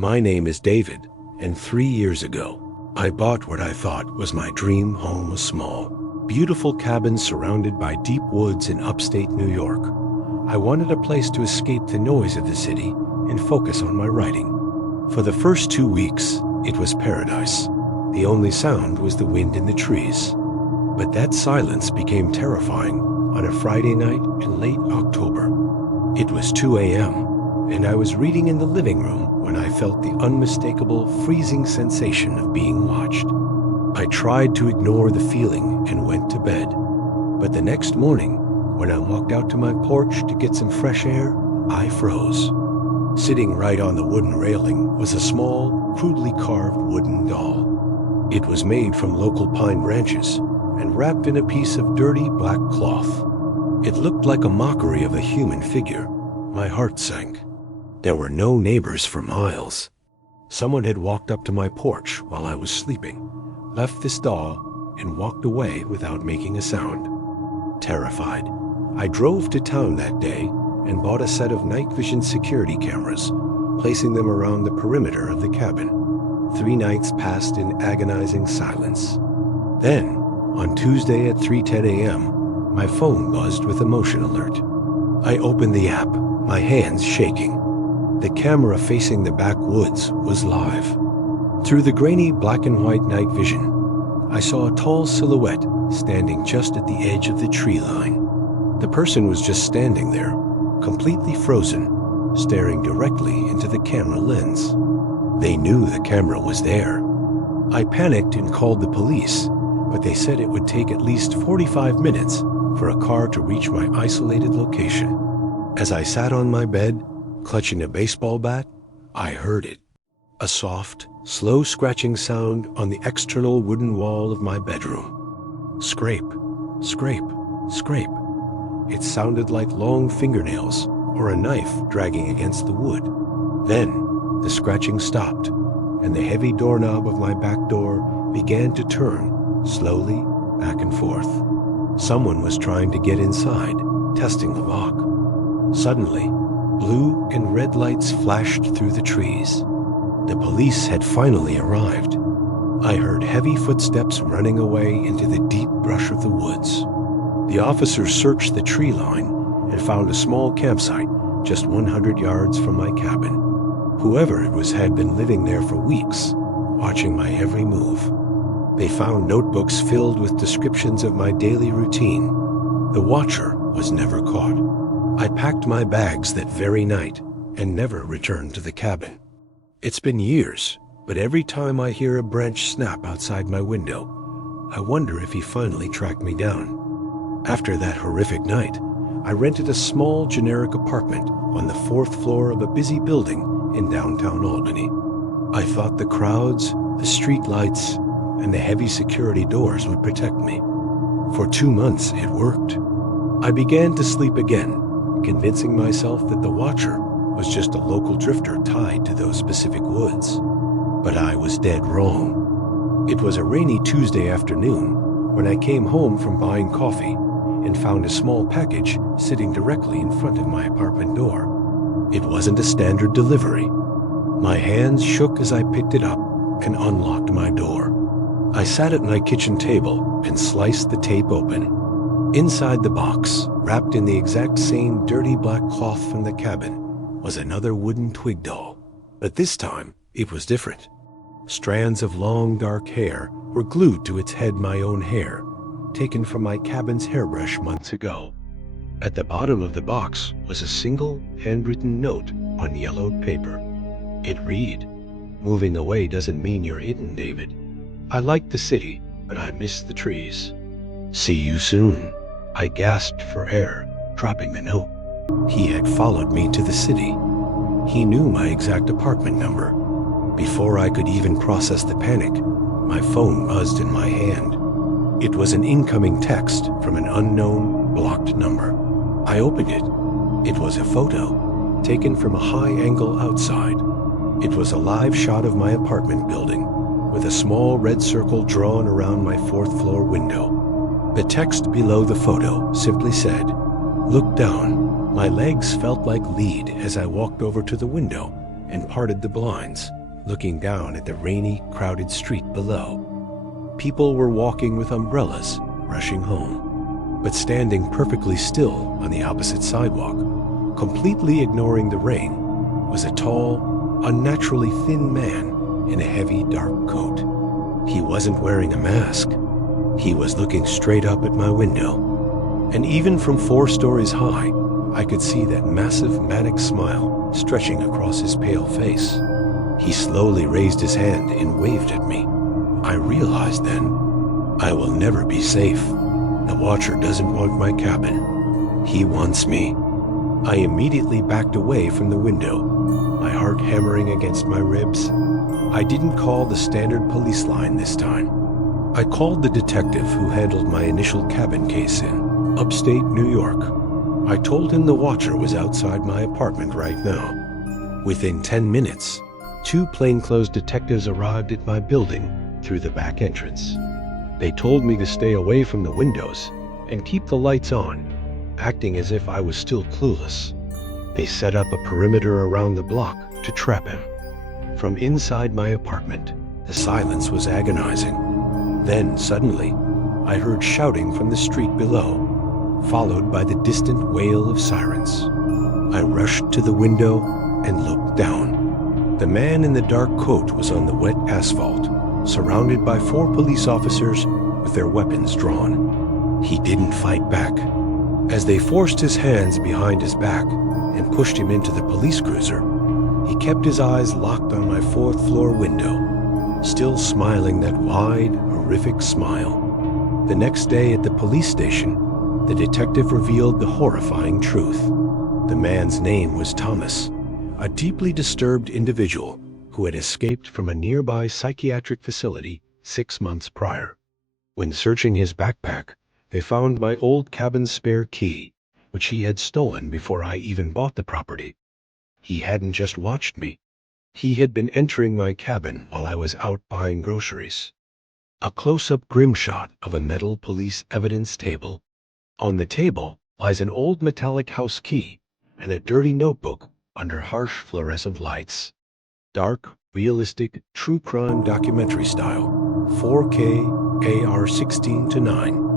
My name is David, and 3 years ago, I bought what I thought was my dream home, a small, beautiful cabin surrounded by deep woods in upstate New York. I wanted a place to escape the noise of the city and focus on my writing. For the first 2 weeks, it was paradise. The only sound was the wind in the trees. But that silence became terrifying on a Friday night in late October. It was 2 a.m., and I was reading in the living room when I felt the unmistakable freezing sensation of being watched. I tried to ignore the feeling and went to bed. But the next morning, when I walked out to my porch to get some fresh air, I froze. Sitting right on the wooden railing was a small, crudely carved wooden doll. It was made from local pine branches and wrapped in a piece of dirty black cloth. It looked like a mockery of a human figure. My heart sank. There were no neighbors for miles. Someone had walked up to my porch while I was sleeping, left this doll, and walked away without making a sound. Terrified, I drove to town that day and bought a set of night vision security cameras, placing them around the perimeter of the cabin. 3 nights passed in agonizing silence. Then, on Tuesday at 3:10 a.m., my phone buzzed with a motion alert. I opened the app, my hands shaking. The camera facing the backwoods was live. Through the grainy black and white night vision, I saw a tall silhouette standing just at the edge of the tree line. The person was just standing there, completely frozen, staring directly into the camera lens. They knew the camera was there. I panicked and called the police, but they said it would take at least 45 minutes for a car to reach my isolated location. As I sat on my bed, clutching a baseball bat, I heard it. A soft, slow scratching sound on the external wooden wall of my bedroom. Scrape, scrape, scrape. It sounded like long fingernails or a knife dragging against the wood. Then, the scratching stopped, and the heavy doorknob of my back door began to turn, slowly, back and forth. Someone was trying to get inside, testing the lock. Suddenly, blue and red lights flashed through the trees. The police had finally arrived. I heard heavy footsteps running away into the deep brush of the woods. The officers searched the tree line and found a small campsite just 100 yards from my cabin. Whoever it was had been living there for weeks, watching my every move. They found notebooks filled with descriptions of my daily routine. The watcher was never caught. I packed my bags that very night and never returned to the cabin. It's been years, but every time I hear a branch snap outside my window, I wonder if he finally tracked me down. After that horrific night, I rented a small generic apartment on the 4th floor of a busy building in downtown Albany. I thought the crowds, the street lights, and the heavy security doors would protect me. For 2 months, it worked. I began to sleep again, convincing myself that the watcher was just a local drifter tied to those specific woods. But I was dead wrong. It was a rainy Tuesday afternoon when I came home from buying coffee and found a small package sitting directly in front of my apartment door. It wasn't a standard delivery. My hands shook as I picked it up and unlocked my door. I sat at my kitchen table and sliced the tape open. Inside the box, wrapped in the exact same dirty black cloth from the cabin, was another wooden twig doll. But this time, it was different. Strands of long dark hair were glued to its head, my own hair, taken from my cabin's hairbrush months ago. At the bottom of the box was a single handwritten note on yellowed paper. It read, "Moving away doesn't mean you're hidden, David. I like the city, but I miss the trees. See you soon." I gasped for air, dropping the note. He had followed me to the city. He knew my exact apartment number. Before I could even process the panic, my phone buzzed in my hand. It was an incoming text from an unknown, blocked number. I opened it. It was a photo, taken from a high angle outside. It was a live shot of my apartment building, with a small red circle drawn around my 4th floor window. The text below the photo simply said, "Look down." My legs felt like lead as I walked over to the window and parted the blinds, looking down at the rainy, crowded street below. People were walking with umbrellas, rushing home, but standing perfectly still on the opposite sidewalk, completely ignoring the rain, was a tall, unnaturally thin man in a heavy, dark coat. He wasn't wearing a mask. He was looking straight up at my window, and even from 4 stories high, I could see that massive, manic smile stretching across his pale face. He slowly raised his hand and waved at me. I realized then, I will never be safe. The Watcher doesn't want my cabin. He wants me. I immediately backed away from the window, my heart hammering against my ribs. I didn't call the standard police line this time. I called the detective who handled my initial cabin case in upstate New York. I told him the Watcher was outside my apartment right now. Within 10 minutes, 2 plainclothes detectives arrived at my building through the back entrance. They told me to stay away from the windows and keep the lights on, acting as if I was still clueless. They set up a perimeter around the block to trap him. From inside my apartment, the silence was agonizing. Then, suddenly, I heard shouting from the street below, followed by the distant wail of sirens. I rushed to the window and looked down. The man in the dark coat was on the wet asphalt, surrounded by 4 police officers with their weapons drawn. He didn't fight back. As they forced his hands behind his back and pushed him into the police cruiser, he kept his eyes locked on my 4th floor window, still smiling that wide, horrific smile. The next day at the police station, the detective revealed the horrifying truth. The man's name was Thomas, a deeply disturbed individual who had escaped from a nearby psychiatric facility 6 months prior. When searching his backpack, they found my old cabin's spare key, which he had stolen before I even bought the property. He hadn't just watched me. He had been entering my cabin while I was out buying groceries. A close-up grim shot of a metal police evidence table. On the table lies an old metallic house key and a dirty notebook under harsh fluorescent lights. Dark, realistic, true crime documentary style, 4K, AR 16:9.